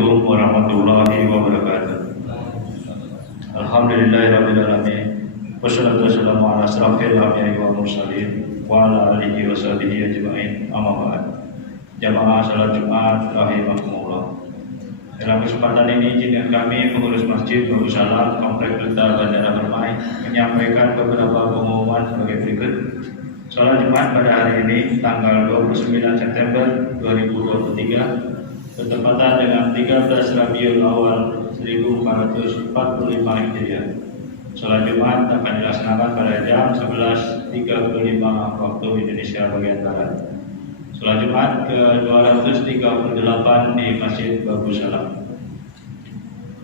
Assalamualaikum warahmatullahi wabarakatuh. Alhamdulillahirabbil alamin. Wassalatu wassalamu ala asyrafil anbiya'i wal mursalin wa ala alihi washabihi ajma'in. Amma ba'd. Jamaah salat Jumat rahimakumullah. Dalam kesempatan ini izin kami pengurus Masjid Bagus Salam Komplek Duta Bandara Permai menyampaikan beberapa pengumuman sebagai berikut. Salat Jumat pada hari ini tanggal 29 September 2023 bertepatan dengan 13 Rabiul Awal 1445 Hijriah. Salat Jumat akan dilaksanakan pada jam 11.35 waktu Indonesia bagian Barat. Salat Jumat ke-238 di Masjid Bagus Salam.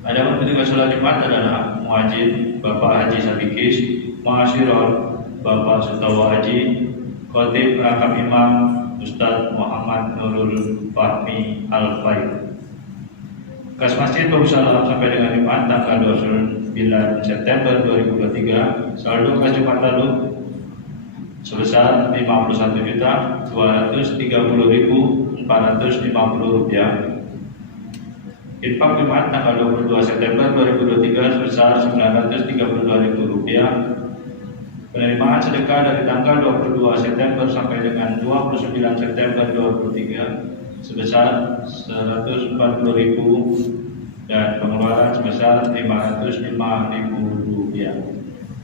Adapun petugas salat Jumat adalah muadzin Bapak Haji Sabikis, Muasyirul Bapak Sutawa Haji, Khotib Rakam Imam Ustadz Muhammad Nurul Fahmi Al-Faid. Kas Masjid Bagus Salam sampai dengan Jumat tanggal 29 September 2023 saldo kas Jumat lalu sebesar Rp51.230.450. Infak Jumat tanggal 22 September 2023 sebesar Rp932.000. Penerimaan sedekah dari tanggal 22 September sampai dengan 29 September 2023 sebesar Rp140.000 dan pengeluaran sebesar Rp505.000.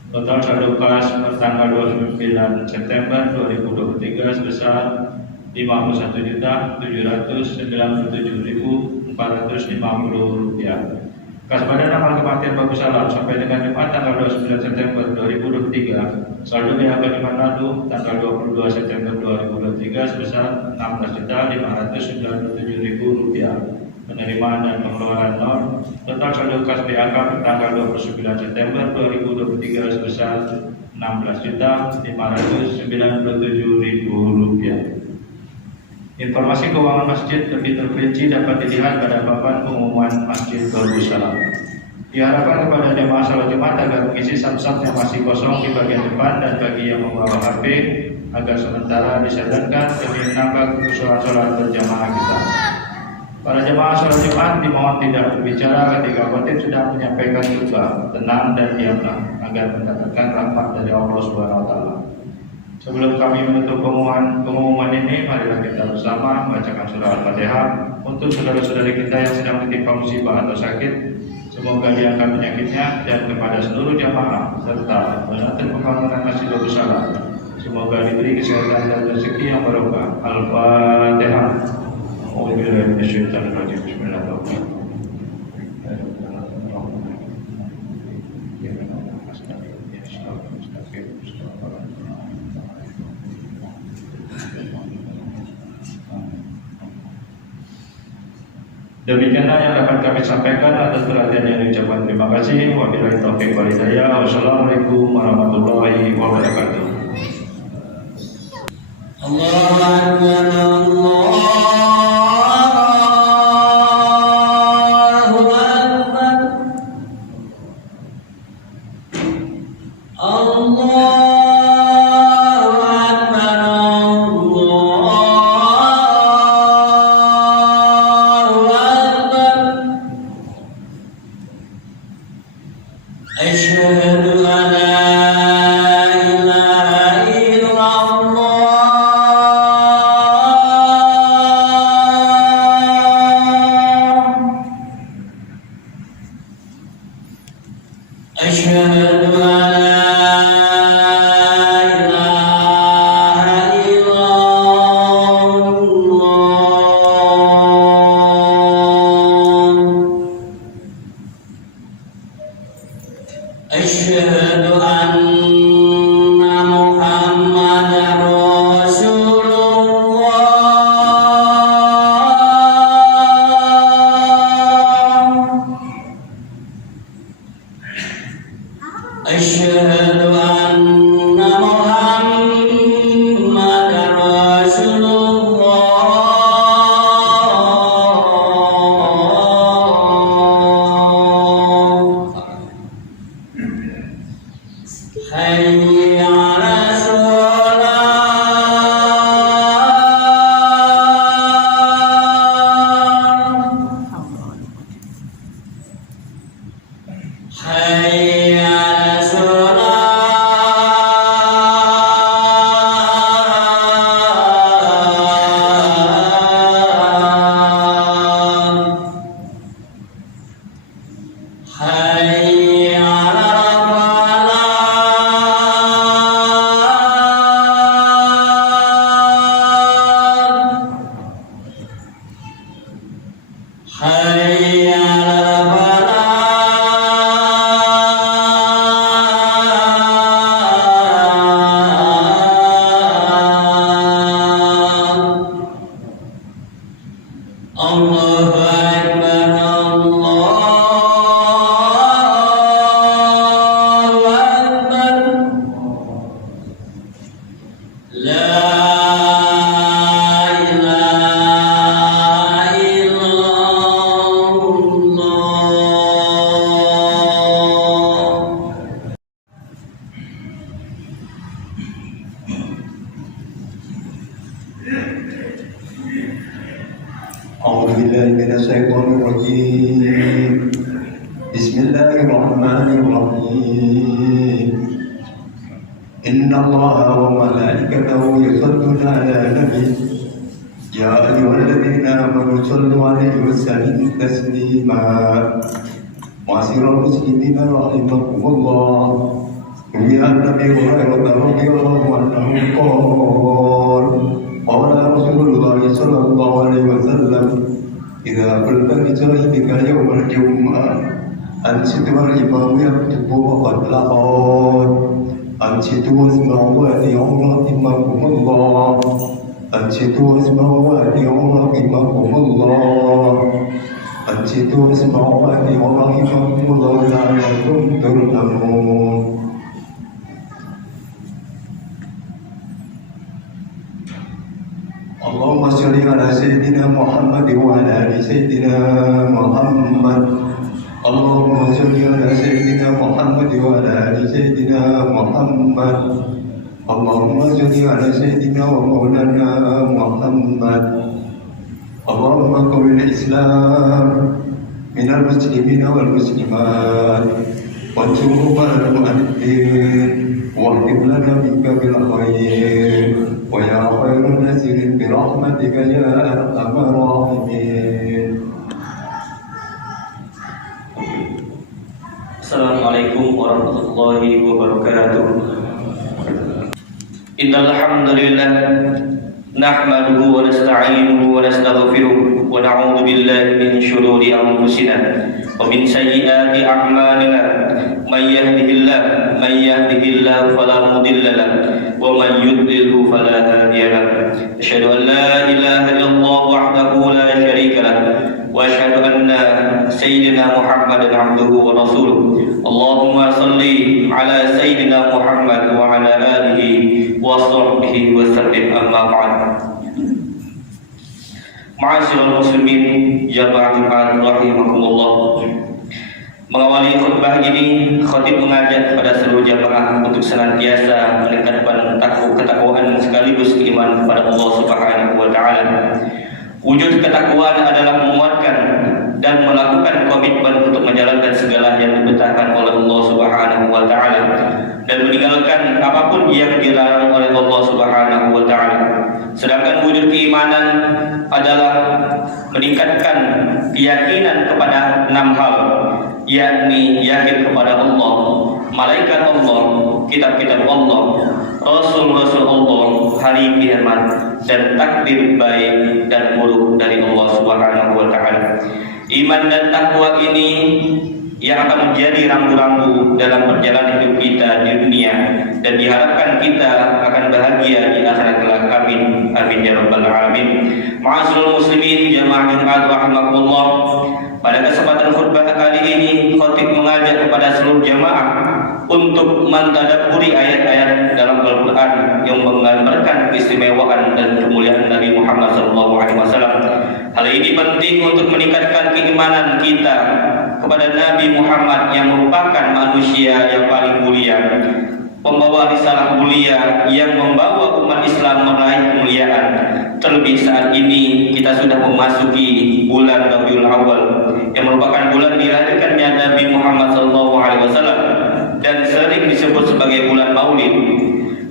Total saldo kas per tanggal 29 September 2023 sebesar Rp51.797.450. Kas Badan Amal Kematian Bagus Salam sampai dengan Jumat tanggal 29 September 2023 saldo BAK Jumat lalu tanggal 22 September 2023 sebesar Rp600.597.000. Penerimaan dan pengeluaran non. Total saldo kas BAK tanggal 29 September 2023 sebesar Rp16.597.000. Informasi keuangan masjid lebih terperinci dapat dilihat pada papan pengumuman Masjid Bagus Salam. Diharapkan kepada jemaah salat Jumat agar mengisi saf-saf yang masih kosong di bagian depan dan bagi yang membawa HP agar sementara disadarkan demi menambah kekhusyuan salat berjamaah kita. Para jemaah salat Jumat dimohon tidak berbicara ketika khotib sedang menyampaikan khutbah. Tenang dan diamlah agar mendapatkan rahmat dari Allah Subhanahu wa taala. Sebelum kami menutup pengumuman ini, marilah kita bersama membacakan surah Al-Fatihah untuk saudara-saudari kita yang sedang menimpa musibah atau sakit. Semoga diangkat penyakitnya, dan kepada seluruh jamaah serta penatur pembangunan Masjid Bagus Salam, semoga diberi kesehatan dan rezeki yang barokah. Al-Fatihah. Bismillahirrahmanirrahim. Demikianlah yang dapat kami sampaikan. Atas perhatian yang diucapkan terima kasih. Wabillahi taufiq wal hidayah. Wassalamualaikum warahmatullahi wabarakatuh. Allahu Akbar. أعوذ بالله من الشيطان الرجيم. بسم الله الرحمن الرحيم. إن الله وملائكته يصلون على النبي يا أيها الذين آمنوا صلوا عليه وسلموا تسليما. معاشر المسلمين رحمكم الله. روي عن أبي هريرة رضي الله عنه قال قال رسول الله صلى الله عليه وسلم إذا قلت لصاحبك يوم الجمعة أنصت والإمام يخطب وقد لقد أنصتوا واسمعوا وأطيعوا رحمكم الله. أنصتوا واسمعوا وأطيعوا رحمكم الله. أنصتوا واسمعوا وأطيعوا رحمكم الله لعلكم ترحمون. اللهم صل على سيدنا محمد وعلى آل سيدنا محمد. اللهم صل على سيدنا محمد وعلى آل سيدنا محمد. اللهم صل على سيدنا ومولانا محمد. اللهم قوي الإسلام من المسلمين والمسلمات وانصرهم على المؤمنين واهدم لنا منك بالخير ويا خير ناصر برحمتك يا أرحم الراحمين. Assalamualaikum warahmatullahi wabarakatuh. Innal hamdalillah nahmaduhu wa nasta'inuhu wa nastaghfiruh wa na'udzu billahi min shururi anfusina wa min sayyiati a'malina. Man yahdihillahu fala mudilla lahu wa man yudlilhu fala hadiya lahu. Asyhadu an la ilaha illallah wahdahu la syarika lahu wa asyhadu anna sayyidina Muhammadan abduhu wa rasuluh. Allahumma salli ala sayyidina Muhammad wa ala alihi wa sahbihi wa sallim, amma ba'd. Ma'asyiral muslimin jamaah Jumat rahimakumullah. Mengawali khutbah ini, khatib mengajak kepada seluruh jamaah untuk senantiasa meningkatkan ketakwaan sekaligus keimanan kepada Allah Subhanahu wa taala. Wujud ketakwaan adalah menguatkan dan melakukan komitmen untuk menjalankan segala yang diperintahkan oleh Allah Subhanahu wa taala dan meninggalkan apapun yang dilarang oleh Allah Subhanahu wa taala. Sedangkan wujud keimanan adalah meningkatkan keyakinan kepada 6 hal, yakni yakin kepada Allah, malaikat Allah, kitab-kitab Allah, Rasul-Rasul Allah, hari kiamat, dan takdir baik dan buruk dari Allah Subhanahu wa taala. Iman dan takwa ini yang akan menjadi rambu-rambu dalam perjalanan hidup kita di dunia, dan diharapkan kita akan bahagia di akhirat kelak. Amin, amin ya rabbal alamin. Ma'asyiral muslimin jamaah Jumat rahimakumullah. Pada kesempatan khutbah kali ini, khatib mengajak kepada seluruh jamaah untuk mentadabburi ayat-ayat dalam Al-Quran yang menggambarkan keistimewaan dan kemuliaan Nabi Muhammad SAW. Hal ini penting untuk meningkatkan keimanan kita kepada Nabi Muhammad yang merupakan manusia yang paling mulia, pembawa risalah mulia yang membawa umat Islam meraih kemuliaan. Terlebih saat ini kita sudah memasuki bulan Rabiul Awal yang merupakan bulan dilahirkannya Nabi Muhammad SAW dan sering disebut sebagai bulan Maulid.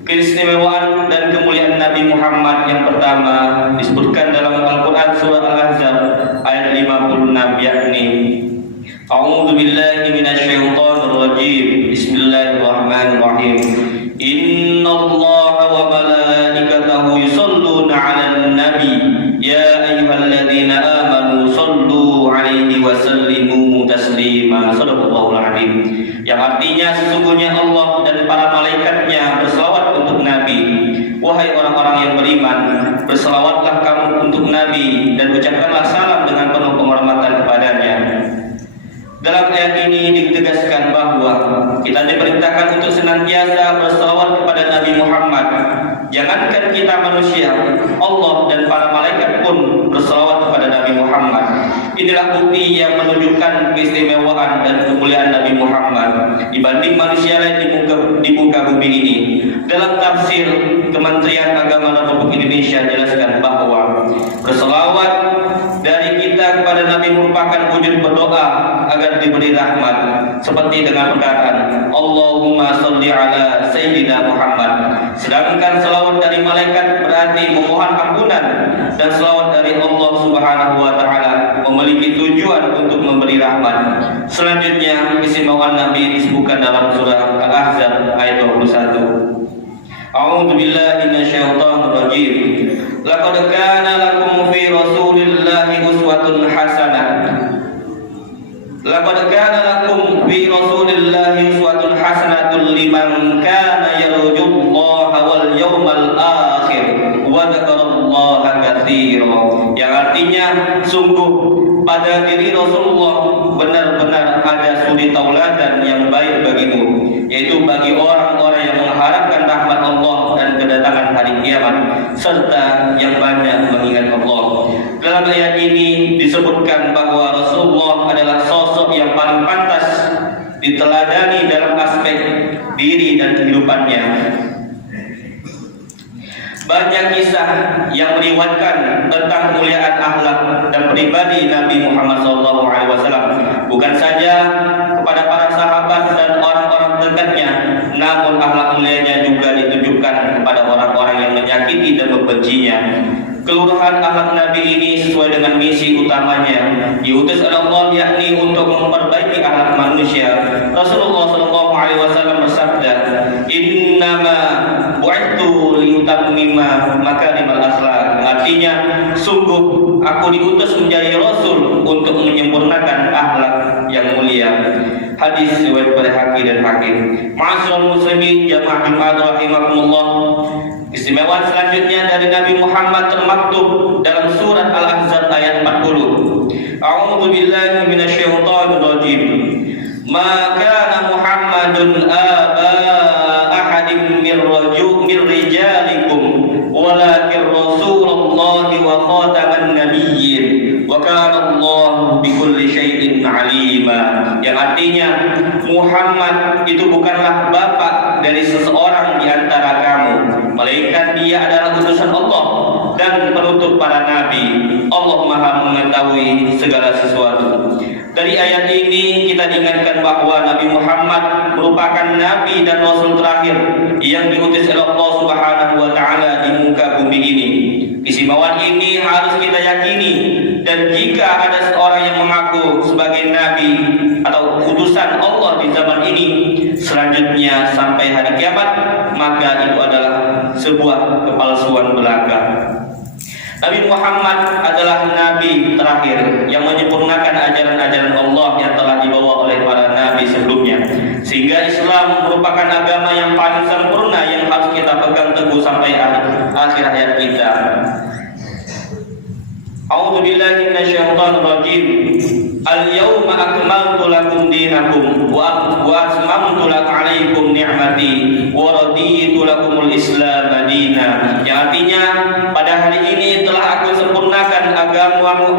Keistimewaan dan kemuliaan Nabi Muhammad yang pertama disebutkan dalam Al-Quran surah Al-Ahzab ayat 56, yakni A'udzu billahi minasyaitonir rajim. Bismillahirrahmanirrahim. Innallaha wa malaikatahu yusholluna 'alan nabi ya ayyuhalladzina amanu shollu 'alaihi wa sallimu taslima. Shadaqallahul 'azim. Yang artinya sesungguhnya Allah dan para malaikatnya berselawat untuk Nabi. Wahai orang-orang yang beriman, berselawatlah kamu untuk Nabi dan ucapkanlah salam dengan penuh penghormatan kepadanya. Dalam ayat ini ditegaskan bahwa kita diperintahkan untuk senantiasa berselawat kepada Nabi Muhammad. Jangankan kita manusia, Allah dan para malaikat pun berselawat kepada Nabi Muhammad. Inilah bukti yang menunjukkan keistimewaan dan kemuliaan Nabi Muhammad dibanding manusia lain di muka bumi ini. Dalam tafsir Kementerian Agama Republik Indonesia jelaskan dengan perkataan Allahumma sholli ala Sayyidina Muhammad. Sedangkan selawat dari malaikat berarti memohon ampunan, dan selawat dari Allah Subhanahu wa taala memiliki tujuan untuk memberi rahmat. Selanjutnya keistimewaan Nabi disebutkan dalam surah Al-Ahzab ayat 21. A'udzu billahi minasyaitonir rajim. Laqad kana lakum fi Rasulillahi uswatun hasanah. Laqad kana lakum fi Rasulillahi uswatun hasanatun liman kana yarjullaha wal yawmal akhir wa dzakarallaha katsira. Yang artinya, sungguh pada diri Rasulullah benar-benar ada suri tauladan yang baik bagimu, yaitu bagi orang-orang yang mengharapkan rahmat Allah dan kedatangan hari kiamat, serta yang banyak mengingat Allah. Dalam ayat ini disebutkan bahwa Rasulullah adalah sosok yang paling pantas diteladani dalam aspek diri dan kehidupannya. Banyak kisah yang meriwayatkan tentang kemuliaan akhlak dan pribadi Nabi Muhammad SAW, bukan saja kepada para sahabat dan orang-orang dekatnya, namun akhlak mulianya juga ditujukan kepada orang-orang yang menyakiti dan membencinya. Keluruhan akhlak Nabi ini sesuai dengan misi utamanya, diutus oleh Allah, yakni untuk memperbaiki akhlak manusia. Rasulullah SAW bersabda, "Innama bu'ithu liyutammima makarimal akhlak." Artinya, sungguh aku diutus menjadi rasul untuk menyempurnakan akhlak yang mulia. Hadis riwayat Baihaqi dan Hakim. Ma'asyiral muslimin jamaah Jumat rahimakumullah. Istimewaan selanjutnya dari Nabi Muhammad termaktub dalam surat Al-Ahzab ayat 40. A'udzu billahi minasyaitonir rajim. Ma kana Muhammadun aba ahadin min rijalikum walakin Rasulullah wa khataman nabiyyin wa kana Allah bikulli syai'in alima. Yang artinya, Muhammad itu bukanlah bapak dari seseorang di antara kamu, melainkan dia adalah utusan Allah dan penutup para nabi. Allah Maha mengetahui segala sesuatu. Dari ayat ini kita diingatkan bahwa Nabi Muhammad merupakan nabi dan rasul terakhir yang diutus oleh Allah Subhanahu wa taala di muka bumi ini. Keistimewaan ini harus kita yakini, dan jika ada seorang yang mengaku sebagai nabi atau utusan Allah di zaman ini, selanjutnya sampai hari kiamat, maka itu adalah sebuah kepalsuan belaka. Nabi Muhammad adalah nabi terakhir yang menyempurnakan ajaran-ajaran Allah yang telah dibawa oleh para nabi sebelumnya, sehingga Islam merupakan agama yang paling sempurna yang harus kita pegang teguh sampai akhir hayat kita. A'udzu billahi minasyaitonir rajim. Al-yawma akmaltu lakum dinakum wa atmamtu alaikum ni'mati wa raditu lakumul Islam madina. Yang artinya, pada hari ini telah aku sempurnakan agamamu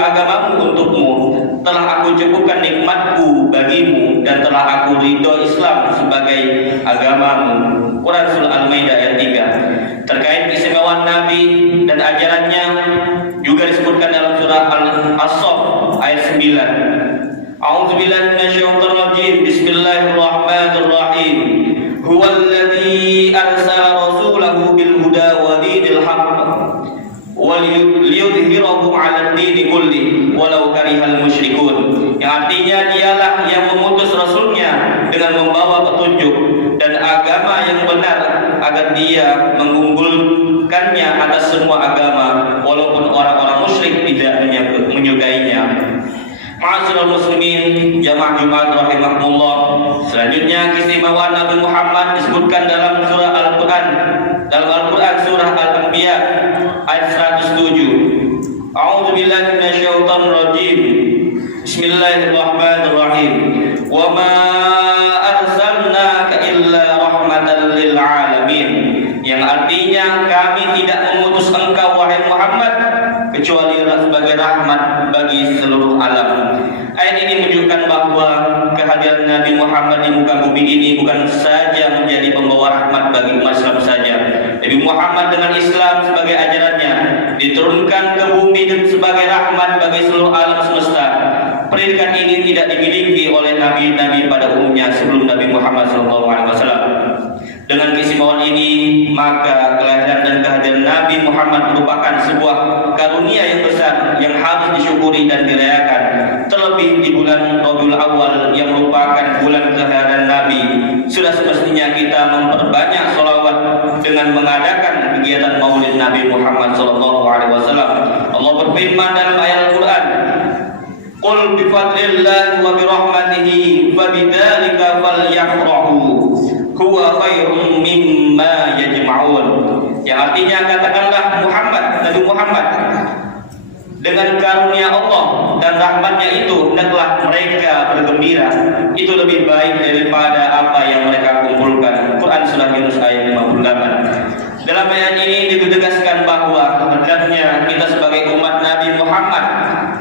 untukmu, telah aku cukupkan nikmatku bagimu, dan telah aku ridho Islam sebagai agamamu. Quran Surah Al-Maidah ayat 3. Terkait keistimewaan Nabi dan ajarannya juga disebutkan dalam surah Al-Asaf ayat 9. A'udzu billahi minasyaitonir rajim. Bismillahirrahmanirrahim. Huwallazi arsala rasulahu bil huda wa dinil haqq wa liyudhhirahu 'alad dini kulli walau karihal musyrikun. Yang artinya, dialah yang mengutus rasulnya dengan membawa petunjuk dan agama yang benar agar dia mengunggulkannya atas semua agama walaupun orang-orang musyrik tidak menyukainya. Ma'asyiral muslimin jamaah Jumat rahimakumullah. Selanjutnya keistimewaan Nabi Muhammad disebutkan dalam surah Al-Quran, surah Al-Anbiya ayat 107. A'udzu billahi minasyaitonir rajim. Bismillahirrahmanirrahim. Wa ma arsalnaka illa rahmatan lil alamin. Yang artinya, kami tidak mengutus engkau wahai Muhammad kecuali sebagai rahmat bagi seluruh alam. Ayat ini menunjukkan bahwa kehadiran Nabi Muhammad di muka bumi ini bukan saja menjadi pembawa rahmat bagi umat Islam saja. Nabi Muhammad dengan Islam sebagai ajarannya diturunkan ke bumi dan sebagai rahmat bagi seluruh alam semesta. Pendidikan ini tidak dimiliki oleh nabi-nabi pada umumnya sebelum Nabi Muhammad SAW. Dengan keistimewaan ini, maka kelahiran dan kehadiran Nabi Muhammad merupakan sebuah karunia yang besar yang harus disyukuri dan dirayakan. Terlebih di bulan Rabiul Awal yang merupakan bulan kelahiran Nabi, sudah semestinya kita memperbanyak sholawat dengan mengadakan kegiatan Maulid Nabi Muhammad SAW. Allah berfirman dalam ayat Al-Quran, "Qul bifadlillahi wa birahmatihi fabidzalika falyafrahu huwa khairum mimma yajma'un." Yang artinya, katakanlah Nabi Muhammad, dengan karunia Allah dan rahmatnya itu hendaklah mereka bergembira. Itu lebih baik daripada apa yang mereka kumpulkan. Quran surah Yunus ayat 58. Dalam ayat ini ditegaskan bahwa hendaknya kita sebagai umat Nabi Muhammad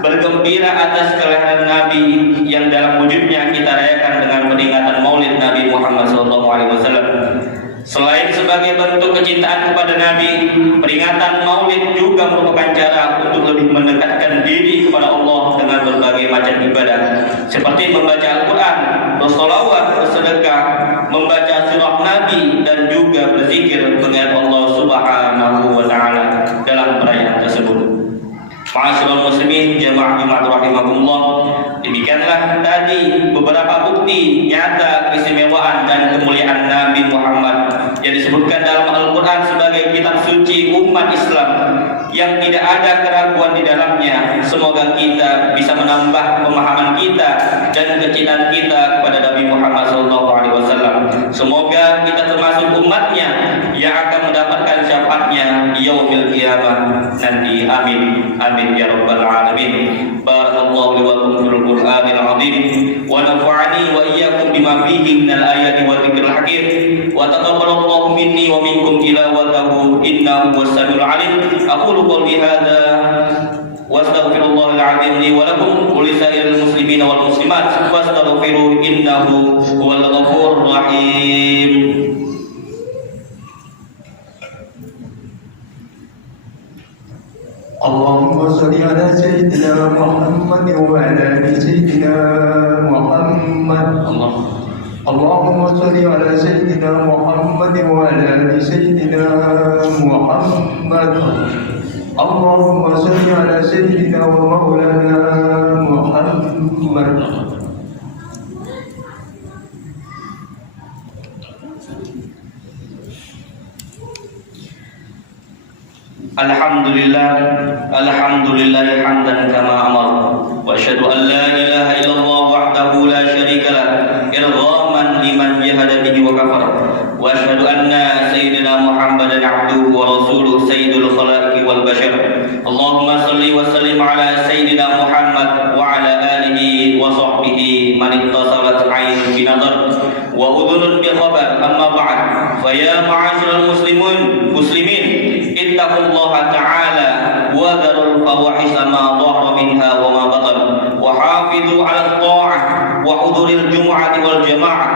bergembira atas kelahiran Nabi yang dalam wujudnya kita rayakan dengan peringatan Maulid Nabi Muhammad SAW. Selain sebagai bentuk kecintaan kepada Nabi, peringatan Maulid juga merupakan cara untuk lebih mendekatkan diri kepada Allah dengan berbagai macam ibadah, seperti membaca Al-Quran, bersolawat, bersedekah, membaca surah Nabi, dan juga berzikir mengingat Allah Subhanahu wa Ta'ala dalam perayaan tersebut. Ma'asyiral muslimin jamaah Jumat rahimakumullah, demikianlah tadi beberapa bukti nyata keistimewaan dan kemuliaan Nabi Muhammad yang disebutkan dalam Al-Quran sebagai kitab suci umat Islam yang tidak ada keraguan di dalamnya. Semoga kita bisa menambah pemahaman kita dan kecintaan kita kepada Nabi Muhammad SAW. Semoga kita termasuk umatnya yang akan mendapatkan syafaatnya di yaumil qiyamah nanti. Amin. Amin ya rabbal alamin. Barakallahu li wa lakum fil Qur'anil azim wa nafa'ani wa iyyakum bima fihi minal ayati wa dzikril hakim wa taqabbalallahu minni wa minkum tilawatahu innahu was-sami'ul 'alim. Aqulu qawli hadza wa astaghfirullahal 'azim li wa lakum wa li sa'iril muslimin wal muslimat fastaghfiruhu innahu huwal ghafurur rahim. اللهم صل على سيدنا محمد وعلى ال سيدنا محمد. اللهم صل على سيدنا محمد وعلى ال سيدنا محمد. اللهم صل على سيدنا ومولانا محمد. Alhamdulillah hamdan kama amar wa asyhadu an la ilaha illallah wahdahu la syarika lah irghaman liman jahada bihi wa kafar wa asyhadu anna sayyidina Muhammadan abduhu wa rasuluhu sayyidul khalaiqi wal bashar. Allahumma salli wa sallim ala sayyidina Muhammad wa ala alihi wa sahbihi man ittasalat 'ainun bi nadar wa udhunun bi khabar. Amma ba'd, fa ya ma'asyiral muslimin ittaqullaha ta'ala wa dharul fawahisha ma dhahara minha wa ma batan wa hafidhu 'ala at-tha'ah wa huduril jumu'ati wal jama'ah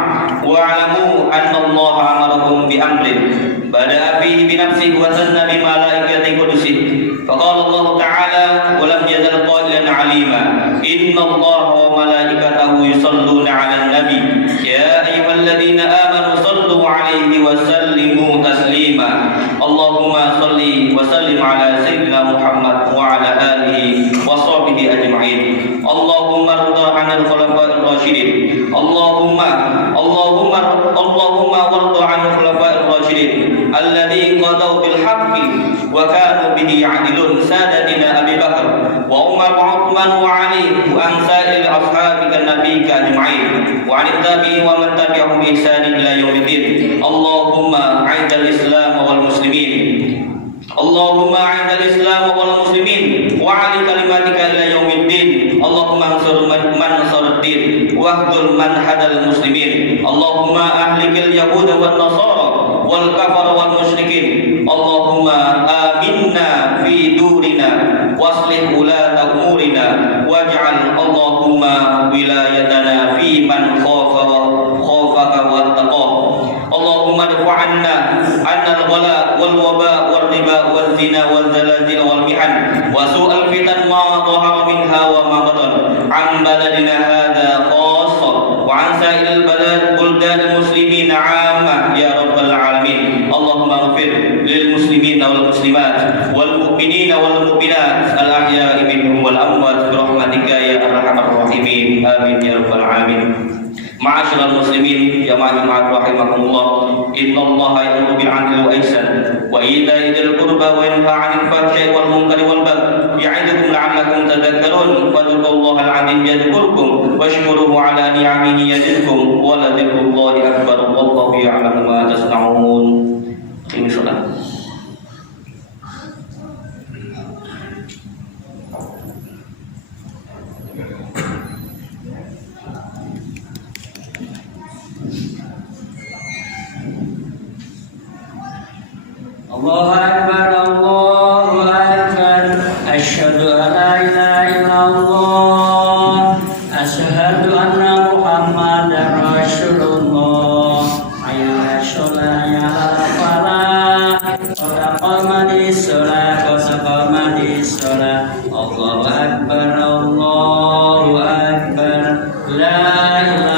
wa 'alamu anna Allah amarakum bi amrin bada'a fihi bi nafsihi wa sanna bi malaikatihi qudusihi. Faqala Allah ta'ala wa lam yazal qailan 'alima inna Allah wa malaikatahu yusalluna 'alan nabi ya ayyuhalladhina amanu sallu 'alaihi wa sallimu taslima. Allahumma salli wa sallim ala sayyidina Muhammad wa ala alihi wa sahbihi ajma'in. Allahumma rida 'anil khulafa'ir rasyidin. Allahumma warda 'anil khulafa'ir rasyidin alladzi qadaw bil haqqi wa kanu bihi 'adilun sadatina Abi Bakar wa Umar wa Uthman wa Ali wa ansa'il ashabika nabiyika ajma'in wa 'anil tabi'in wa man tabi'ahum bi ihsan ila yaumiddin. Allahumma 'aidal Islam wal muslimin. Allahumma 'aidal Islam wal muslimin wa 'ali kalimatika ila yaumiddin. Allahumma ansur man nasaraddin wa hdul man hadal muslimin. Allahumma ahlikil yahuda wan nasara wal kafara wal musyrikin. Allahumma aminna fi durina waslih ulata umurina waj'al Allahumma wilayatana fi man khafaka wattaqah. Allahumma dafa'anna al-ghala wal waba wal riba wal zina wal zalazil wal mihan wa su'al fitan ma dhahara minha wa ma batan عن بلدنا هذا خاصة وعن سائر بلدان المسلمين عامة يا رب العالمين. اللهم اغفر للمسلمين والمسلمات والمؤمنين والمؤمنات الأحياء منهم والأموات برحمتك يا أرحم الراحمين. آمين يا رب العالمين. معاشر المسلمين جماعة رحمكم الله، إن الله يأمر بالعدل والإحسان وإيتاء ذي القربى وينهى عن الفحشاء والمنكر والبغي يعظكم لعلكم تذكرون. فاذكروا الله العظيم يذكركم واشكروه على نعمه يزدكم ولذكر الله أكبر والله يعلم ما تصنعون. أقيموا الصلاة. الله أكبر الله أكبر أشهد أن لا إله إلا الله أشهد أن محمدا رسول الله حي على الصلاة حي على الفلاح قد قامت الصلاة قد قامت الصلاة. الله أكبر الله أكبر لا إله